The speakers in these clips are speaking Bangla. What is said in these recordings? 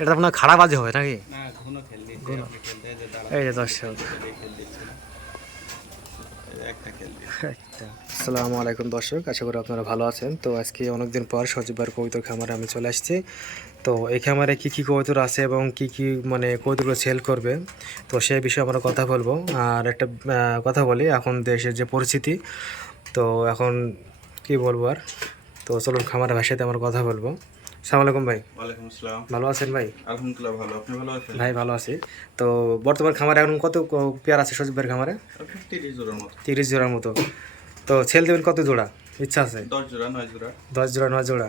এটা আপনার খারাপ বাজে হবে নাকি? এই যে দর্শক। আসসালামু আলাইকুম দর্শক আশা করি আপনারা ভালো আছেন। তো আজকে অনেকদিন পর সজীববার কবিতর খামারে আমি চলে আসছি। তো এই খামারে কী কী কবিতর আছে এবং কি কি মানে কবিতরগুলো সেল করবে? তো সেই বিষয়ে আমরা কথা বলব। আর একটা কথা বলি এখন দেশের যে পরিস্থিতি। তো এখন কি বলব আর? তো চলুন খামারের ভাষাতে আমরা কথা বলব। সালাম আলাইকুম ভাই। ওয়ালাইকুম আসসালাম। ভালো আছেন ভাই? আলহামদুলিল্লাহ ভালো। আপনি ভালো আছেন? ভাই ভালো আছি। তো বর্তমান খামারে এখন কত পেয়ার আছে সজীবের খামারে? তিরিশ জোড়ার মতো। তিরিশ জোড়ার মতো। তো সেল দেবেন কত জোড়া? ইচ্ছা আছে? দশ জোড়া নয় জোড়া। দশ জোড়া নয় জোড়া।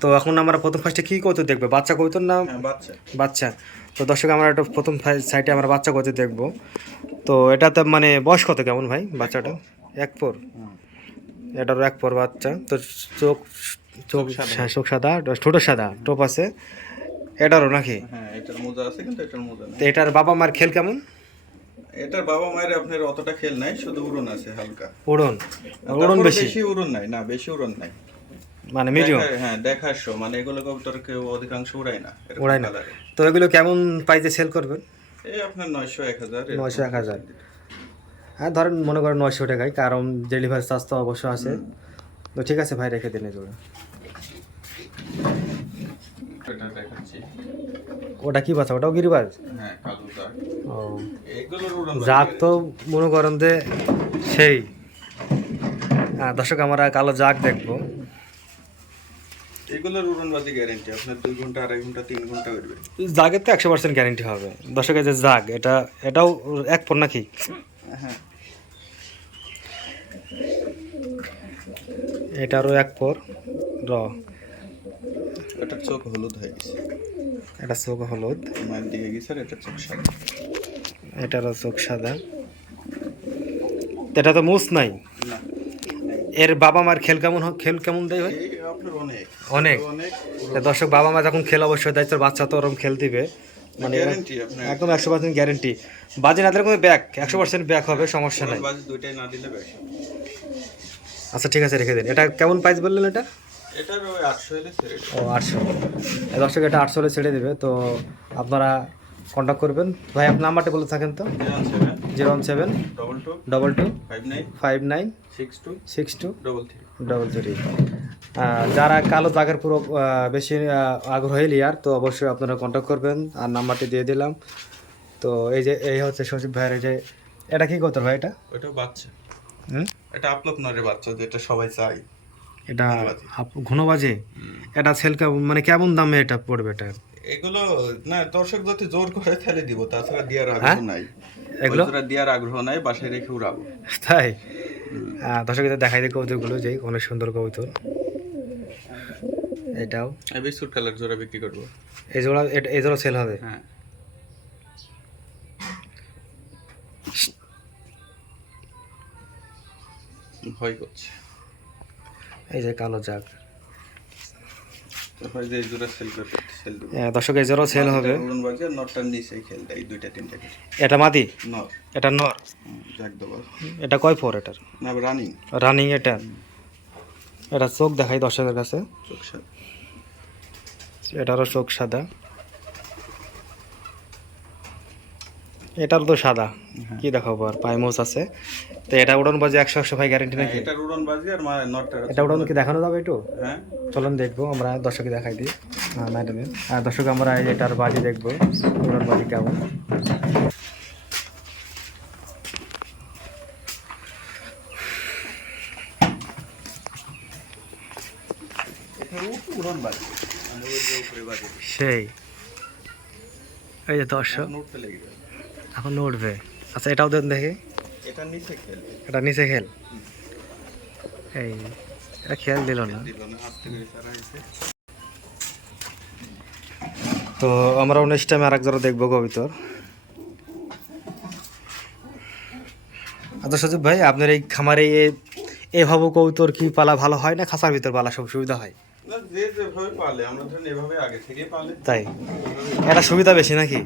তো এখন আমরা প্রথম ফার্স্টে কী কৌতুক দেখব? বাচ্চা কৌতুক না হ্যাঁ বাচ্চা। বাচ্চা? তো দর্শক আমরা একটা প্রথম সাইডে আমরা বাচ্চা কৌতুক দেখব? তো এটা তো মানে বয়স কত কেমন ভাই বাচ্চাটা? এক পর এটারও এক পর বাচ্চা। তো চোখ চোখ চোখ সাদা ছোটো সাদা টোপ আছে। এটারও নাকি? হ্যাঁ এটার মোজা আছে কিন্তু এটার মোজা নেই। তো এটার বাবা মার খেল কেমন? এটার বাবা মায়ের আপনার অতটা খেল নাই শুধু উড়ন আছে হালকা। উড়ন? উড়ন বেশি? বেশি? উড়ন নাই না বেশি উড়ন নাই। মানে মিডিয়াম হ্যাঁ দেখার শো মানে এগুলো কবুতর কেউ অধিকাংশ উড়ায় না উড়ায় না। তো এগুলো কেমন প্রাইজে সেল করবেন? এই আপনার নয়শো এক হাজার নয়শো এক হাজার। হ্যাঁ ধরেন মনে করেন নয়শো টাকায় কারণ ডেলিভারি চার্জ তো অবশ্য আছে। তো ঠিক আছে ভাই রেখে দিন এগুলো ওটা কি বাচ্চা? ওটাও গিরিবাজ? হ্যাঁ ও। জাগ তো মনে করেন যে সেই। হ্যাঁ দর্শক আমরা কালো জাগ দেখব। এগুলোর উড়নবাজি গ্যারেন্টি আপনার দুই ঘণ্টা আড়াই ঘণ্টা তিন ঘণ্টা উঠবে জাগের তো একশো পার্সেন্ট গ্যারেন্টি হবে। দর্শকের যে জাগ এটা এটাও এক নাকি? হ্যাঁ। এটারও এক পর র। এটার চোখ হলুদ হয়ে গেছে। এটা চোখ হলুদ। মায়ের দিকে গেছে আর এটার চোখ সাদা। এটারও চোখ সাদা। এটা তো মুস নাই? এর বাবা মার খেল কেমন খেল কেমন দেয় ভাই? অনেক। দর্শক বাবা মা যখন খেল অবশ্যই দায়িত্ব বাচ্চা তো ওরকম খেল দিবে। মানে একদম একশো পার্সেন্ট গ্যারেন্টি বাজে না দিলে কোনো ব্যাক একশো পার্সেন্ট ব্যাক হবে সমস্যা নাই। দুইটাই না দিলে বেশ আচ্ছা ঠিক আছে রেখে দিন। এটা কেমন প্রাইস বললেন এটা? ও আটশো। দর্শক এটা আটশো হলে ছেড়ে দেবে। তো আপনারা কন্ট্যাক্ট করবেন। ভাই আপনার নাম্বারটা বলে থাকেন তো। Zero one seven double two double two five nine five nine six two six two double three double three যারা কালো দাগের পুরো বেশি আগ্রহী লিয়ার তো অবশ্যই আপনারা কন্ট্যাক্ট করবেন। আর নাম্বারটি দিয়ে দিলাম। তো এই যে এই হচ্ছে সচিব ভাইয়ের এই যে এটা কি করতে ভাই এটা? ওটা বাচ্চা। হুম? এটা আপলোক নরে বাচ্চা যেটা সবাই চাই এটা ঘনবাজে এটা সেল কেমন মানে কেমন দামে এটা পড়বে এটা? এগুলো না দর্শক যদি জোর করে তাহলে দিব তাছাড়া দেওয়ার হ্যাঁ? আগ্রহ নাই। এগুলো? দেওয়ার আগ্রহ নাই বাসায় রেখে উড়াবো। তাই? দর্শক দেখাই দিই কবুতরগুলো যে অনেক সুন্দর কবুতর। এটাও। বিস্কুট কালার জোড়া বিক্রি করব। এই জোড়া এই জোড়া সেল হবে? হ্যাঁ। ভয় করছে। এই যে কালো জাগ। যে এই দর্শক জোড়া সেল হবে। তিনটা এটা মাদি? এটা নর? এটা কয় ফোর এটার? রানিং রানিং এটা এটা চোখ দেখাই দর্শকের কাছে। এটারও চোখ সাদা। এটারও তো সাদা। কি দেখাবো আর? পাইমোস আছে। তো এটা উড়ন বাজে একশো একশো ভাই গ্যারেন্টি নাকি? এটার উড়ন বাজে আর মা নটটার এটা উড়ন কি দেখানো যাবে একটু? হ্যাঁ। চলুন দেখব আমরা দর্শকে দেখাই দিই। ম্যাডামের আর দর্শক আমরা এটার বাজি দেখব। উড়ন বাজি কেমন? মানে সেই। এই যে দর্শক। এখন উঠবে। আচ্ছা এটাও দেন দেখে। এটা নিচে খেলবে এটা নিচে খেল। এই এটা খেয়াল দিল না। তো আমরা নেক্সট টাইম আর এক জোড়া দেখব কবিতর। আচ্ছা সজীব ভাই আপনার এই খামারে এভাবে কবুতর কি পালা ভালো হয় না খাঁচার ভিতর পালা সব সুবিধা হয়? যে যেভাবে পালে আমরা ধরেন এভাবে আগে থেকে পালে। তাই? এটা সুবিধা বেশি নাকি?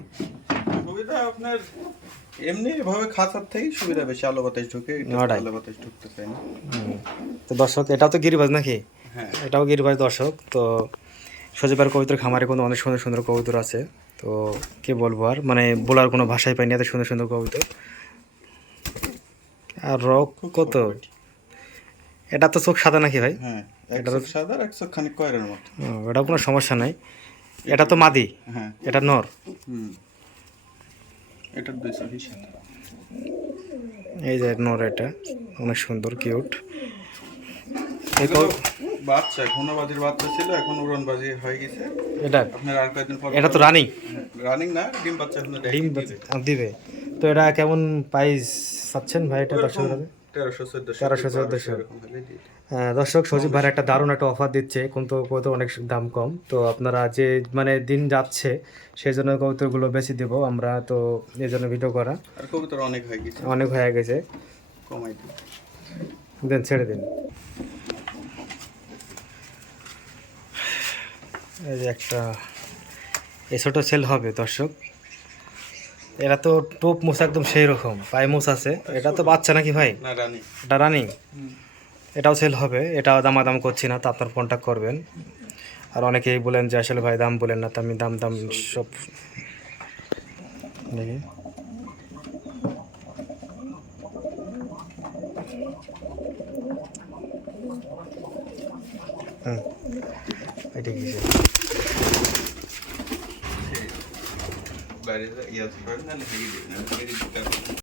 সুবিধা আপনার এমনি এভাবে খাঁচার থেকেই সুবিধা বেশি আলো বাতাস ঢুকে এটা আলো বাতাস ঢুকতে না। তো দর্শক এটাও তো গিরিবাজ নাকি? হ্যাঁ। এটাও গিরিবাজ দর্শক। তো সজীবার কবিতার খামারে কোনো অনেক সুন্দর সুন্দর কবুতর আছে। তো কি বলব আর? মানে বলার কোনো ভাষাই পাইনি এত সুন্দর সুন্দর কবুতর। আর রক কত? এটা তো চোখ সাদা নাকি ভাই? হ্যাঁ এক চোখ সাদা এক চোখ খানিক মতো। এটা কোনো সমস্যা নাই। এটা তো মাদি। হ্যাঁ। এটা নর। হুম। এটার দুই চোখই সাদা এই যে নর এটা অনেক সুন্দর কিউট। বাচ্চা ঘনবাজির বাচ্চা ছিল এখন উড়নবাজি হয়ে গেছে। এটা? আপনার আর কয়েকদিন পর এটা তো রানিং। রানিং না ডিম বাচ্চা এখন ডিম দিবে। তো এটা কেমন প্রাইস চাচ্ছেন ভাই এটা দর্শক তেরোশো চোদ্দশো হ্যাঁ, দর্শক সজীব ভাইয়ের একটা দারুণ একটা অফার দিচ্ছে কিন্তু কত অনেক দাম কম। তো আপনারা যে মানে দিন যাচ্ছে সেই জন্য কবুতরগুলো বেশি দেব আমরা তো এই জন্য ভিডিও করা। আর কবুতর অনেক হয়ে গেছে। অনেক হয়ে গেছে। কমাই দিই। দেন ছেড়ে দিন। এই যে একটা এই ছোটো সেল হবে দর্শক। এরা তো টোপ মোষ একদম সেই রকম পায়ে মোষ আছে। এটা তো বাচ্চা নাকি ভাই? এটা রানিং? এটাও সেল হবে এটাও দামাদাম করছি না তো আপনার কন্ট্যাক্ট করবেন। আর অনেকেই বলেন যে আসলে ভাই দাম বলেন না তো আমি দাম দাম সব দেখি। হুম এটা কি? я правильно говорю?